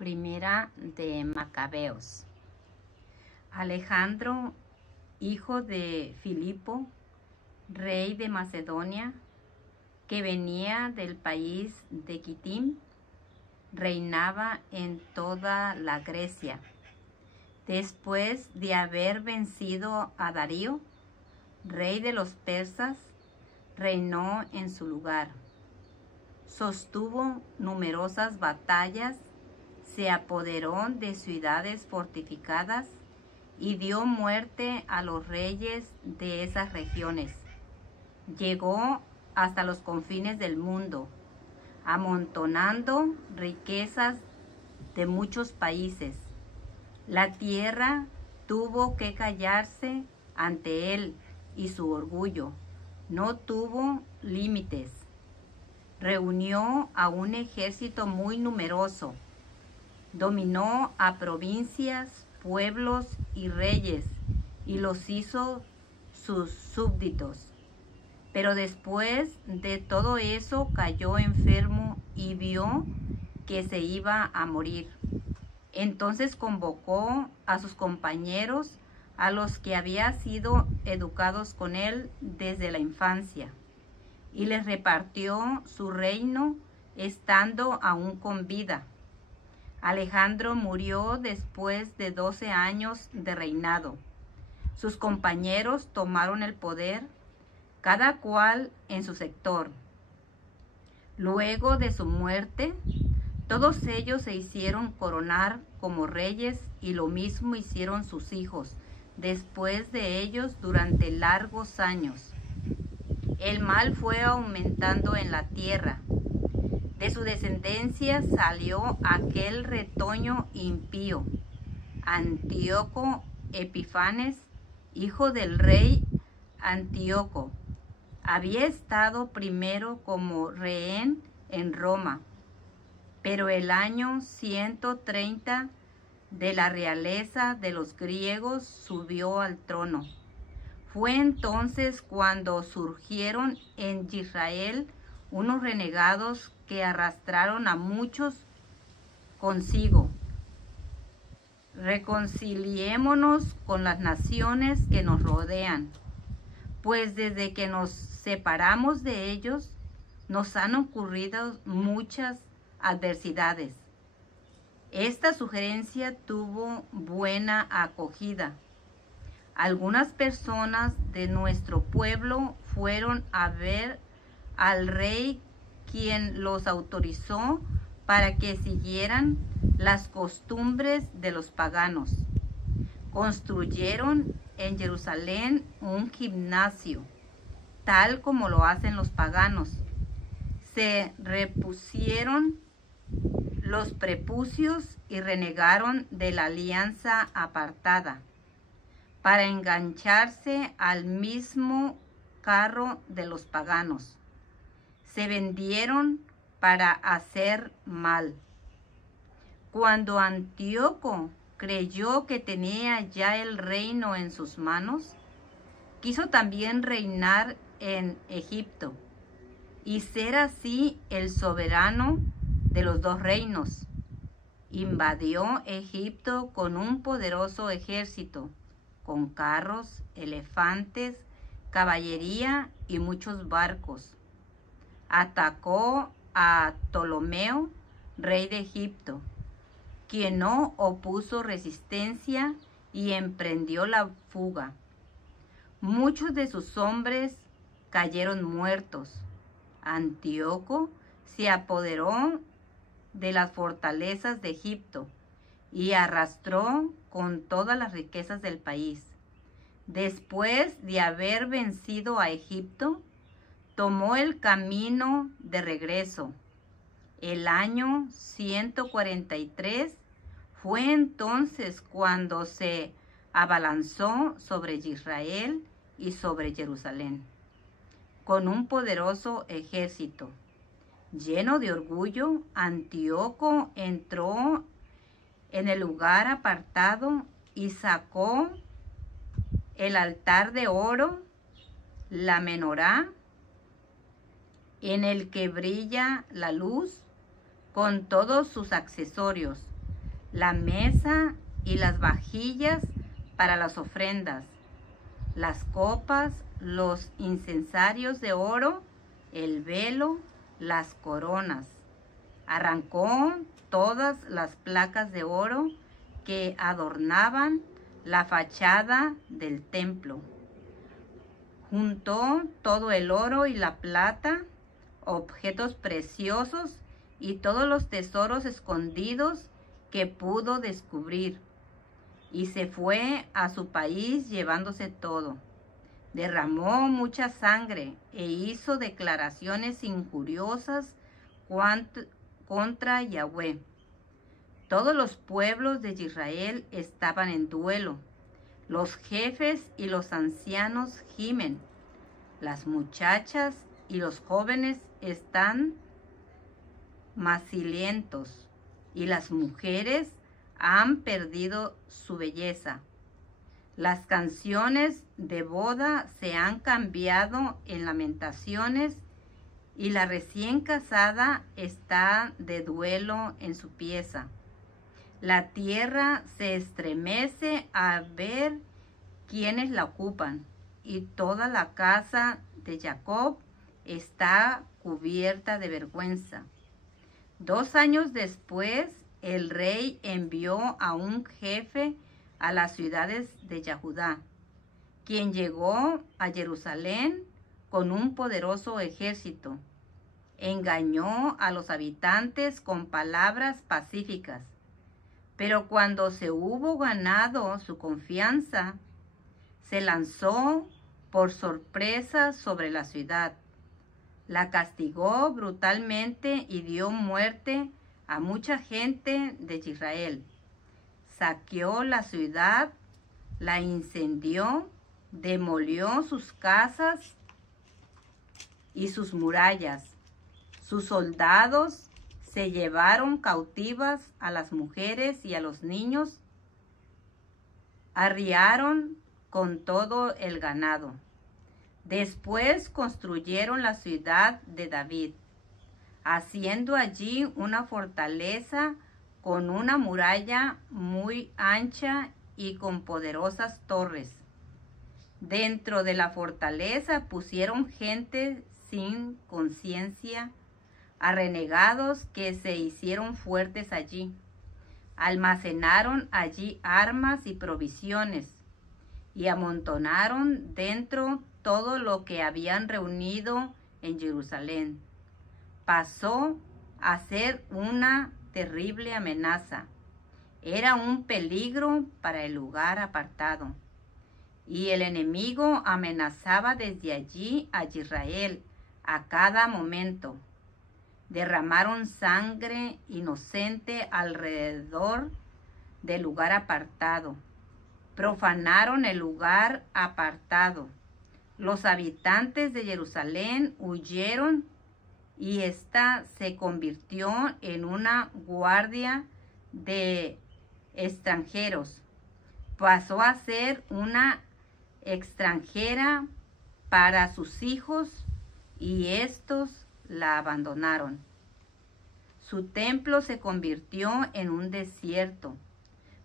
Primera de Macabeos. Alejandro, hijo de Filipo, rey de Macedonia, que venía del país de Quitim, reinaba en toda la Grecia. Después de haber vencido a Darío, rey de los persas, reinó en su lugar. Sostuvo numerosas batallas, se apoderó de ciudades fortificadas y dio muerte a los reyes de esas regiones. Llegó hasta los confines del mundo, amontonando riquezas de muchos países. La tierra tuvo que callarse ante él y su orgullo no tuvo límites. Reunió a un ejército muy numeroso. Dominó a provincias, pueblos y reyes y los hizo sus súbditos. Pero después de todo eso cayó enfermo y vio que se iba a morir. Entonces convocó a sus compañeros, a los que había sido educados con él desde la infancia, y les repartió su reino estando aún con vida. Alejandro murió después de 12 años de reinado. Sus compañeros tomaron el poder, cada cual en su sector. Luego de su muerte, todos ellos se hicieron coronar como reyes y lo mismo hicieron sus hijos después de ellos durante largos años. El mal fue aumentando en la tierra. De su descendencia salió aquel retoño impío, Antíoco Epifanes, hijo del rey Antíoco. Había estado primero como rehén en Roma, pero el año 130 de la realeza de los griegos subió al trono. Fue entonces cuando surgieron en Israel unos renegados que arrastraron a muchos consigo. Reconciliémonos con las naciones que nos rodean, pues desde que nos separamos de ellos, nos han ocurrido muchas adversidades. Esta sugerencia tuvo buena acogida. Algunas personas de nuestro pueblo fueron a ver al rey, quien los autorizó para que siguieran las costumbres de los paganos. Construyeron en Jerusalén un gimnasio, tal como lo hacen los paganos. Se repusieron los prepucios y renegaron de la alianza apartada para engancharse al mismo carro de los paganos. Se vendieron para hacer mal. Cuando Antíoco creyó que tenía ya el reino en sus manos, quiso también reinar en Egipto y ser así el soberano de los dos reinos. Invadió Egipto con un poderoso ejército, con carros, elefantes, caballería y muchos barcos. Atacó a Ptolomeo, rey de Egipto, quien no opuso resistencia y emprendió la fuga. Muchos de sus hombres cayeron muertos. Antíoco se apoderó de las fortalezas de Egipto y arrastró con todas las riquezas del país. Después de haber vencido a Egipto, tomó el camino de regreso. El año 143 fue entonces cuando se abalanzó sobre Israel y sobre Jerusalén, con un poderoso ejército. Lleno de orgullo, Antíoco entró en el lugar apartado y sacó el altar de oro, la menorá, en el que brilla la luz, con todos sus accesorios, la mesa y las vajillas para las ofrendas, las copas, los incensarios de oro, el velo, las coronas. Arrancó todas las placas de oro que adornaban la fachada del templo. Juntó todo el oro y la plata, objetos preciosos y todos los tesoros escondidos que pudo descubrir, y se fue a su país llevándose todo. Derramó mucha sangre e hizo declaraciones injuriosas contra Yahweh. Todos los pueblos de Israel estaban en duelo. Los jefes y los ancianos gimen. Las muchachas y los jóvenes están macilientos, y las mujeres han perdido su belleza. Las canciones de boda se han cambiado en lamentaciones, y la recién casada está de duelo en su pieza. La tierra se estremece a ver quiénes la ocupan, y toda la casa de Jacob está cubierta de vergüenza. 2 años después, el rey envió a un jefe a las ciudades de Yahudá, quien llegó a Jerusalén con un poderoso ejército. Engañó a los habitantes con palabras pacíficas, pero cuando se hubo ganado su confianza, se lanzó por sorpresa sobre la ciudad. La castigó brutalmente y dio muerte a mucha gente de Israel. Saqueó la ciudad, la incendió, demolió sus casas y sus murallas. Sus soldados se llevaron cautivas a las mujeres y a los niños, arriaron con todo el ganado. Después construyeron la ciudad de David, haciendo allí una fortaleza con una muralla muy ancha y con poderosas torres. Dentro de la fortaleza pusieron gente sin conciencia, a renegados que se hicieron fuertes allí. Almacenaron allí armas y provisiones, y amontonaron dentro todo lo que habían reunido en Jerusalén. Pasó a ser una terrible amenaza. Era un peligro para el lugar apartado. Y el enemigo amenazaba desde allí a Israel a cada momento. Derramaron sangre inocente alrededor del lugar apartado. Profanaron el lugar apartado. Los habitantes de Jerusalén huyeron, y ésta se convirtió en una guardia de extranjeros. Pasó a ser una extranjera para sus hijos, y estos la abandonaron. Su templo se convirtió en un desierto.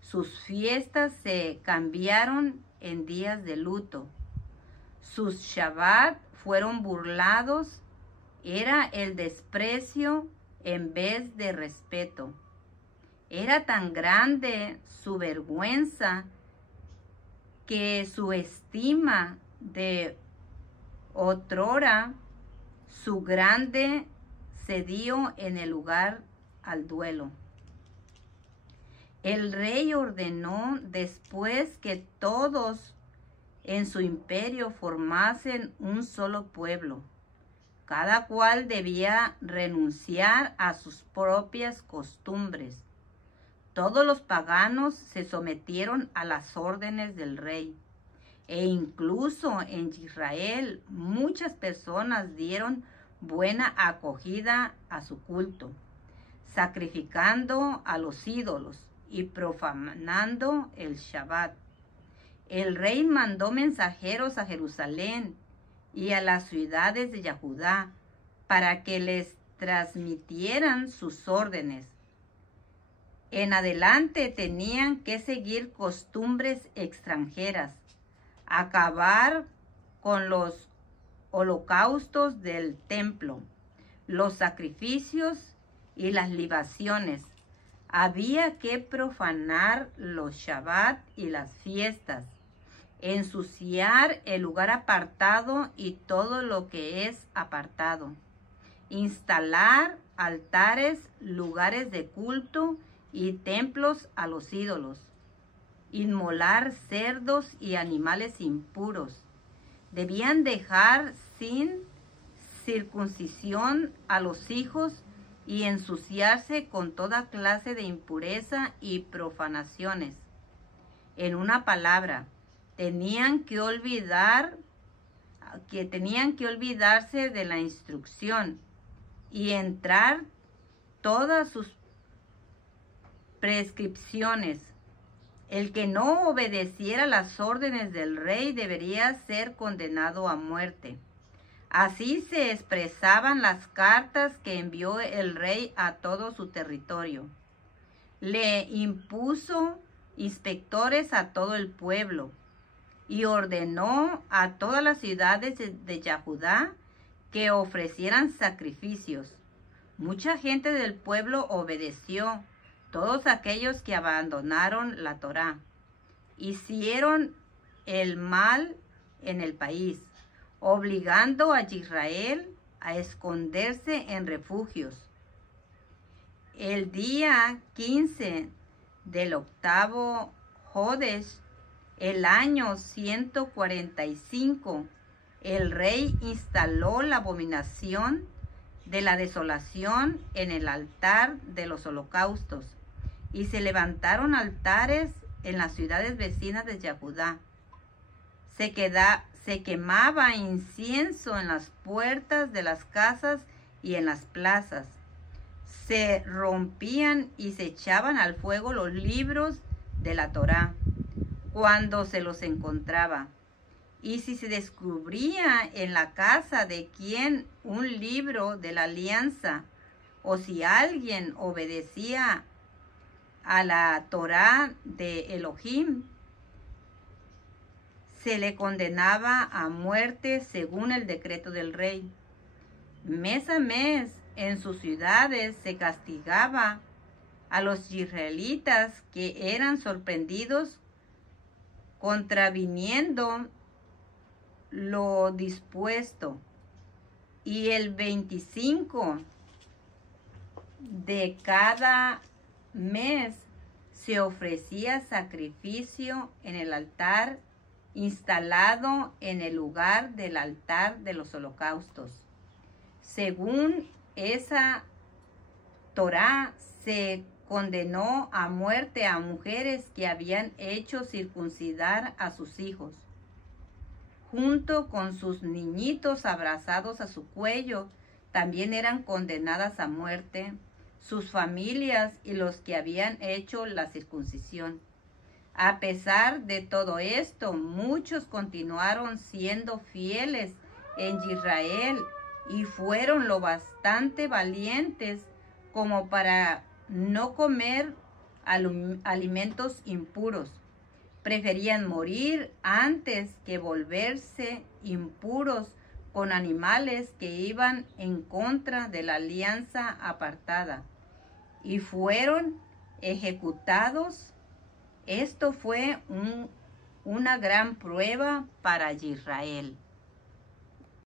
Sus fiestas se cambiaron en días de luto. Sus Shabbat fueron burlados. Era el desprecio en vez de respeto. Era tan grande su vergüenza que su estima de otrora, su grande, se dio en el lugar al duelo. El rey ordenó después que todos en su imperio formasen un solo pueblo. Cada cual debía renunciar a sus propias costumbres. Todos los paganos se sometieron a las órdenes del rey. E incluso en Israel muchas personas dieron buena acogida a su culto, sacrificando a los ídolos y profanando el Shabbat. El rey mandó mensajeros a Jerusalén y a las ciudades de Yahudá para que les transmitieran sus órdenes. en adelante tenían que seguir costumbres extranjeras, acabar con los holocaustos del templo, los sacrificios y las libaciones. Había que profanar los Shabbat y las fiestas, ensuciar el lugar apartado y todo lo que es apartado, instalar altares, lugares de culto y templos a los ídolos, inmolar cerdos y animales impuros. Debían dejar sin circuncisión a los hijos y ensuciarse con toda clase de impureza y profanaciones. En una palabra, tenían que olvidarse de la instrucción y entrar todas sus prescripciones. El que no obedeciera las órdenes del rey debería ser condenado a muerte. Así se expresaban las cartas que envió el rey a todo su territorio. Le impuso inspectores a todo el pueblo y ordenó a todas las ciudades de Yahudá que ofrecieran sacrificios. Mucha gente del pueblo obedeció. Todos aquellos que abandonaron la Torá hicieron el mal en el país, obligando a Israel a esconderse en refugios. El día 15 del octavo Jodesh, el año 145, el rey instaló la abominación de la desolación en el altar de los holocaustos, y se levantaron altares en las ciudades vecinas de Yahudá. Se quemaba incienso en las puertas de las casas y en las plazas. Se rompían y se echaban al fuego los libros de la Torá cuando se los encontraba. Y si se descubría en la casa de quien un libro de la alianza, o si alguien obedecía a la Torá de Elohim, se le condenaba a muerte según el decreto del rey. Mes a mes en sus ciudades se castigaba a los israelitas que eran sorprendidos contraviniendo lo dispuesto, y el 25 de cada mes se ofrecía sacrificio en el altar instalado en el lugar del altar de los holocaustos. Según esa Torá, se condenó a muerte a mujeres que habían hecho circuncidar a sus hijos, junto con sus niñitos abrazados a su cuello. También eran condenadas a muerte sus familias y los que habían hecho la circuncisión. A pesar de todo esto, muchos continuaron siendo fieles en Israel y fueron lo bastante valientes como para no comer alimentos impuros. Preferían morir antes que volverse impuros con animales que iban en contra de la alianza apartada, y fueron ejecutados. Esto fue una gran prueba para Israel.